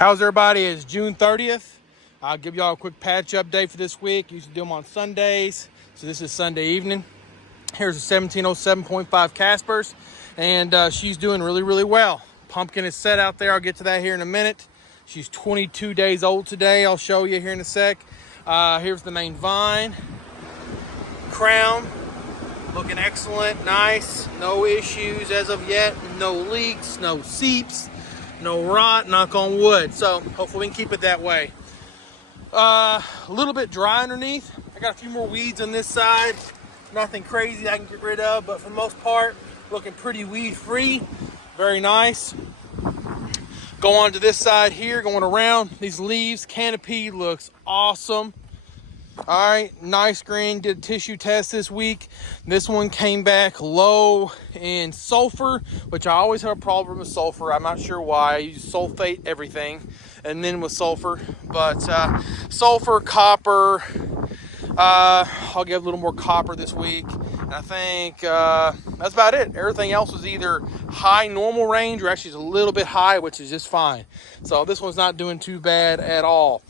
How's everybody? It's June 30th. I'll give y'all a quick patch update for this week. Usually do them on Sundays. So this is Sunday evening. Here's a 1707.5 Caspers. And she's doing really, really well. Pumpkin is set out there. I'll get to that here in a minute. She's 22 days old today. I'll show you here in a sec. Here's the main vine. Crown. Looking excellent, nice. No issues as of yet. No leaks, no seeps. No rot, knock on wood. So hopefully we can keep it that way. A little bit dry underneath. I got a few more weeds on this side. Nothing crazy I can get rid of, but for the most part, looking pretty weed free. Very nice. Go on to this side here, going around these leaves. Canopy looks awesome. All right, nice green. Did a tissue test this week. This one came back low in sulfur, which I always have a problem with sulfur. I'm not sure why. I use sulfate everything and then with sulfur. But sulfur, copper, I'll give a little more copper this week. And I think that's about it. Everything else was either high normal range or actually a little bit high, which is just fine. So this one's not doing too bad at all.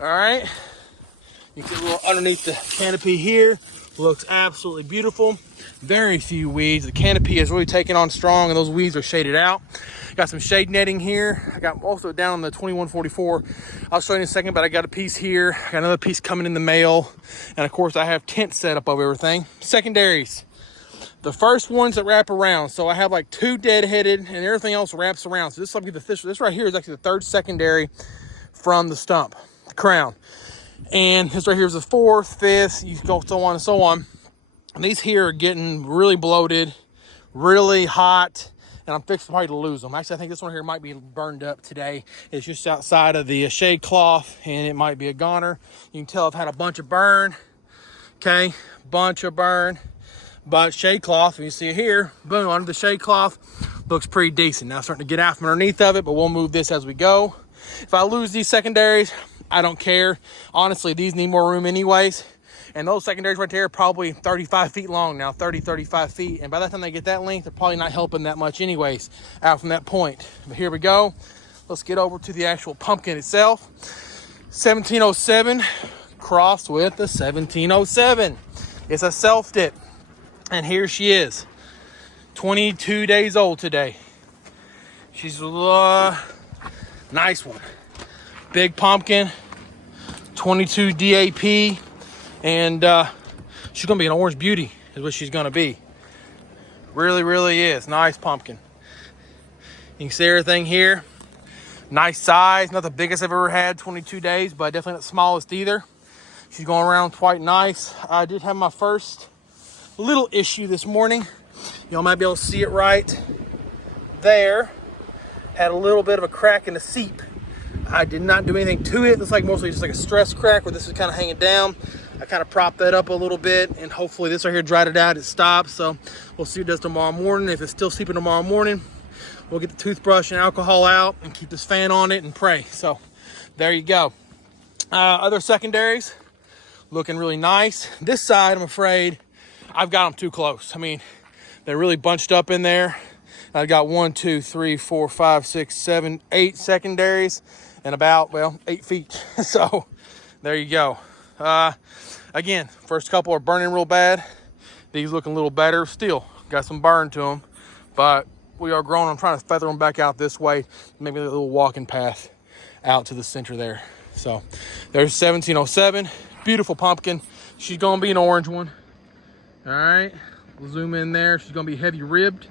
All right. You can see a little underneath the canopy here. Looks absolutely beautiful. Very few weeds. The canopy has really taken on strong and those weeds are shaded out. Got some shade netting here. I got also down on the 2144. I'll show you in a second, but I got a piece here. I got another piece coming in the mail. And of course I have tents set up over everything. Secondaries. The first ones that wrap around. So I have like two deadheaded and everything else wraps around. So this will be the fish. This right here is actually the third secondary from the stump, the crown. And this right here is the fourth, fifth, you go so on and so on. And these here are getting really bloated, really hot, and I'm fixing probably to lose them. Actually, I think this one here might be burned up today. It's just outside of the shade cloth, and it might be a goner. You can tell I've had a bunch of burn, okay? Bunch of burn. But shade cloth, you see it here, boom, under the shade cloth, looks pretty decent. Now starting to get out from underneath of it, but we'll move this as we go. If I lose these secondaries, I don't care. Honestly, these need more room anyways. And those secondaries right there are probably 35 feet long now, 30, 35 feet. And by the time they get that length, they're probably not helping that much anyways out from that point. But here we go. Let's get over to the actual pumpkin itself. 1707 crossed with the 1707. It's a self-dip. And here she is. 22 days old today. She's a nice one. Big pumpkin, 22 DAP, and she's gonna be an orange beauty is what she's gonna be. Really, really is. Nice pumpkin. You can see everything here. Nice size, not the biggest I've ever had, 22 days, but definitely not the smallest either. She's going around quite nice. I did have my first little issue this morning. Y'all might be able to see it right there. Had a little bit of a crack in the seep. I did not do anything to it. Looks like mostly just like a stress crack where this is kind of hanging down. I kind of propped that up a little bit and hopefully this right here dried it out. It stopped. So we'll see what it does tomorrow morning. If it's still seeping tomorrow morning, we'll get the toothbrush and alcohol out and keep this fan on it and pray. So there you go. Other secondaries looking really nice. This side, I'm afraid I've got them too close. I mean, they're really bunched up in there. I got 1, 2, 3, 4, 5, 6, 7, 8 secondaries and about, well, 8 feet. So there you go. Again, first couple are burning real bad. These looking a little better. Still got some burn to them, but we are growing. I'm trying to feather them back out this way. Maybe a little walking path out to the center there. So there's 1707. Beautiful pumpkin. She's going to be an orange one. All right. We'll zoom in there. She's going to be heavy ribbed.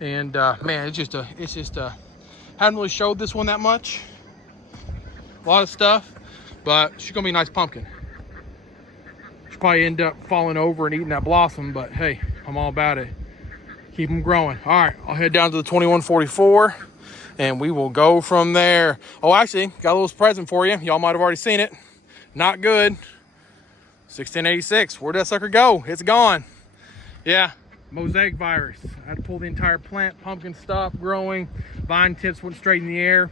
And man, it's just haven't really showed this one that much. A lot of stuff, but she's gonna be a nice pumpkin. She'll probably end up falling over and eating that blossom, but hey, I'm all about it. Keep them growing. All right, I'll head down to the 2144 and we will go from there. Oh, actually, got a little present for you. Y'all might have already seen it. Not good. 1686, where'd that sucker go? It's gone. Yeah. Mosaic virus. I had to pull the entire plant. Pumpkin stopped growing. Vine tips went straight in the air.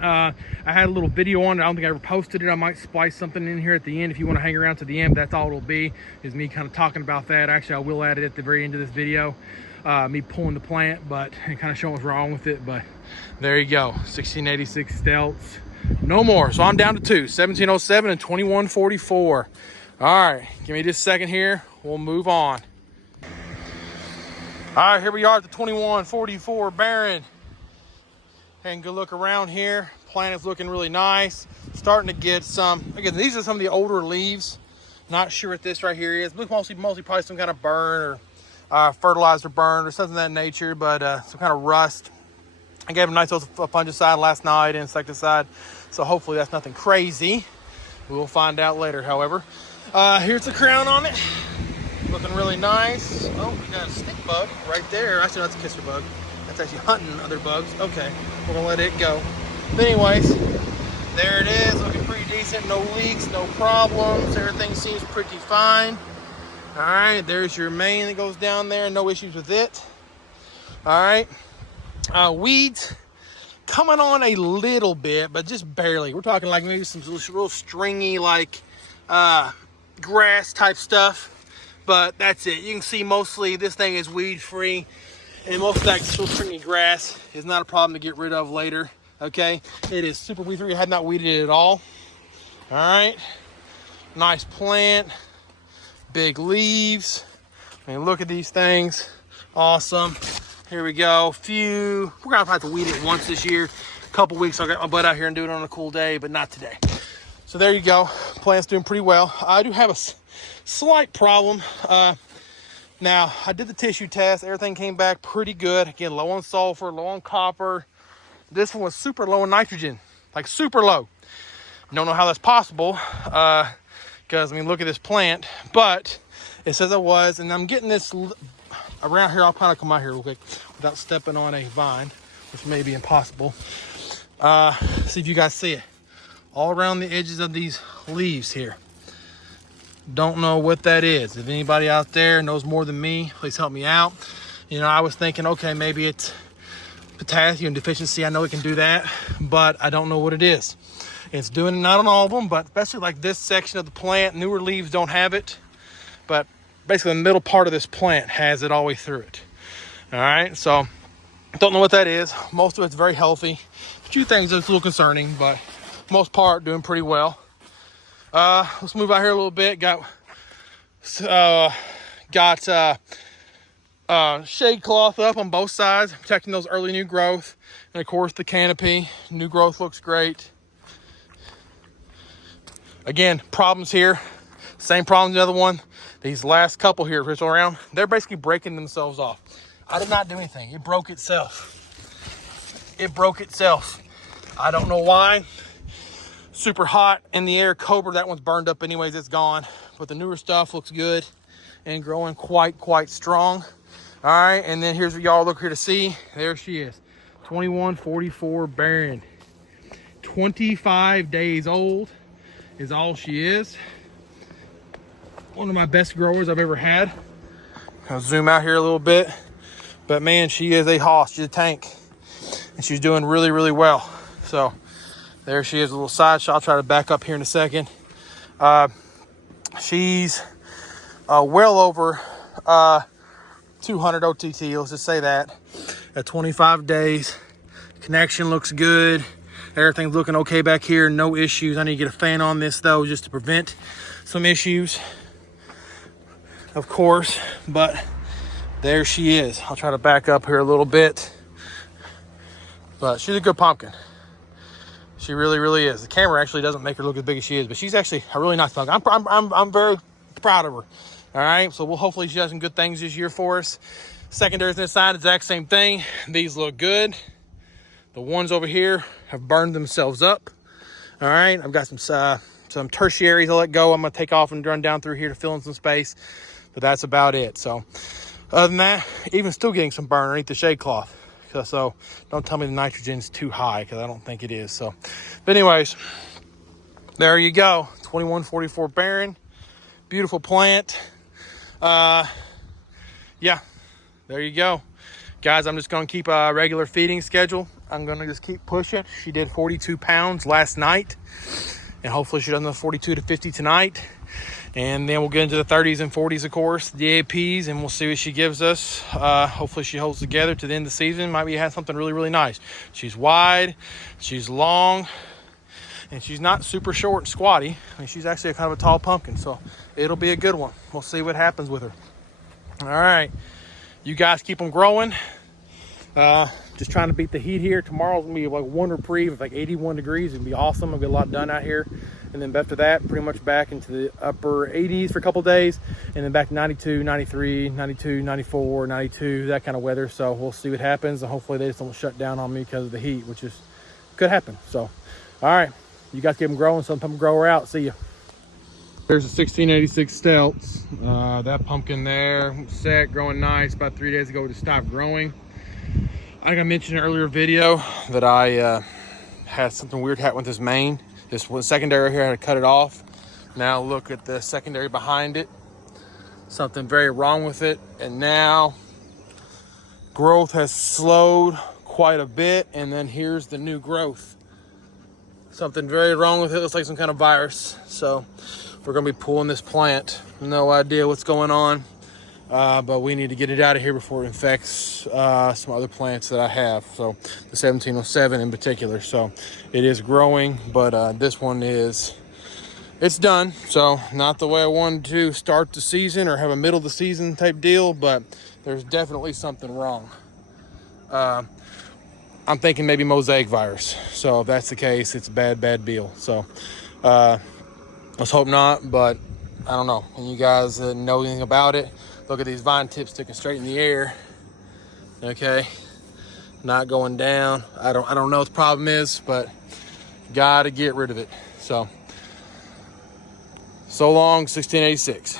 I had a little video on it. I don't think I ever posted it. I might splice something in here at the end if you want to hang around to the end. That's all it'll be, is me kind of talking about that. Actually, I will add it at the very end of this video. me pulling the plant, but and kind of showing what's wrong with it. But there you go, 1686 Stelts. No more. So I'm down to two, 1707 and 2144. All right, give me just a second here. We'll move on. All right, here we are at the 2144 Baron. And good look around here. Plant is looking really nice. Starting to get some, again, these are some of the older leaves. Not sure what this right here is. Looks mostly probably some kind of burn or fertilizer burn or something of that nature, but some kind of rust. I gave him a nice little fungicide last night, insecticide. So hopefully that's nothing crazy. We will find out later, however. Here's the crown on it. Looking really nice. Oh, we got a stick bug right there. Actually, that's a kisser bug. That's actually hunting other bugs. Okay, we're gonna let it go. But anyways, there it is, looking pretty decent. No leaks, no problems. Everything seems pretty fine. All right, there's your main that goes down there. No issues with it. All right, weeds coming on a little bit, but just barely. We're talking like maybe some real stringy, like grass type stuff. But that's it. You can see mostly this thing is weed free, and most of that little stringy grass is not a problem to get rid of later. Okay, it is super weed free. I had not weeded it at all. All right, nice plant, big leaves. I mean, look at these things. Awesome. Here we go. We're gonna have to weed it once this year. A couple weeks I'll get my butt out here and do it on a cool day, but not today. So there you go. Plant's doing pretty well. I do have a slight problem. Now I did the tissue test. Everything came back pretty good. Again, low on sulfur, low on copper. This one was super low in nitrogen, like super low. Don't know how that's possible, because I mean, look at this plant, but it says it was, and I'm getting this around here. I'll kind of come out here real quick without stepping on a vine, which may be impossible. See if you guys see it. All around the edges of these leaves here. Don't know what that is. If anybody out there knows more than me, please help me out. You know, I was thinking, okay, maybe it's potassium deficiency. I know it can do that, but I don't know what it is. It's doing it not on all of them, but especially like this section of the plant. Newer leaves don't have it, but basically the middle part of this plant has it all the way through it. All right, so don't know what that is. Most of it's very healthy. A few things that's a little concerning, but most part doing pretty well. Let's move out here a little bit. Got shade cloth up on both sides, protecting those early new growth. And of course the canopy, new growth looks great. Again, problems here, same problem as the other one. These last couple here, which are around, they're basically breaking themselves off. I did not do anything. It broke itself. It broke itself. I don't know why. Super hot in the air. Cobra, that one's burned up anyways, it's gone. But the newer stuff looks good and growing quite strong. All right, and then here's what y'all look here to see. There she is, 2144 Baron. 25 days old is all she is. One of my best growers I've ever had. I'll zoom out here a little bit. But man, she is a hoss, she's a tank. And she's doing really well. So there she is, a little side shot. I'll try to back up here in a second. She's well over 200 OTT, let's just say that. At 25 days, connection looks good. Everything's looking okay back here, no issues. I need to get a fan on this though, just to prevent some issues, of course. But there she is. I'll try to back up here a little bit. But she's a good pumpkin. She really is. The camera actually doesn't make her look as big as she is, but she's actually a really nice pumpkin. I'm very proud of her. All right, so hopefully she does some good things this year for us. Secondaries on this side, exact same thing. These look good. The ones over here have burned themselves up. All right, I've got some tertiaries I'll let go. I'm gonna take off and run down through here to fill in some space, but that's about it. So other than that, even still getting some burn underneath the shade cloth. So don't tell me the nitrogen's too high, because I don't think it is. So, but anyways, there you go. 2144 Baron, beautiful plant. Yeah, there you go. Guys, I'm just gonna keep a regular feeding schedule. I'm gonna just keep pushing. She did 42 pounds last night. and hopefully she does another 42 to 50 tonight. And then we'll get into the 30s and 40s, of course, the APs, and we'll see what she gives us. Hopefully she holds together to the end of the season. Might be have something really, really nice. She's wide, she's long, and she's not super short and squatty. I mean, she's actually a kind of a tall pumpkin, so it'll be a good one. We'll see what happens with her. All right, you guys keep them growing. Just trying to beat the heat here. Tomorrow's gonna be like one reprieve of like 81 degrees. It'll be awesome. I'll get a lot done out here. And then after that, pretty much back into the upper 80s for a couple days, and then back to 92, 93, 92, 94, 92, that kind of weather. So we'll see what happens, and hopefully they just don't shut down on me because of the heat, which is could happen. So, all right, you guys keep them growing. Some pumpkin grower out. See you. There's a 1686 Stelts. That pumpkin there, set, growing nice. About 3 days ago, it just stopped growing. I think I mentioned in an earlier video that I had something weird happen with this main. This one secondary here, I had to cut it off. Now look at the secondary behind it. Something very wrong with it. And now growth has slowed quite a bit. And then here's the new growth. Something very wrong with it. Looks like some kind of virus. So we're gonna be pulling this plant. No idea what's going on. But we need to get it out of here before it infects some other plants that I have. So the 1707 in particular. So it is growing, but this one it's done. So not the way I wanted to start the season or have a middle of the season type deal, but there's definitely something wrong. I'm thinking maybe mosaic virus. So if that's the case, it's a bad deal. So let's hope not, but I don't know. And you guys know anything about it? Look at these vine tips sticking straight in the air. Okay, not going down. I don't know what the problem is, but gotta get rid of it. So long, 1686.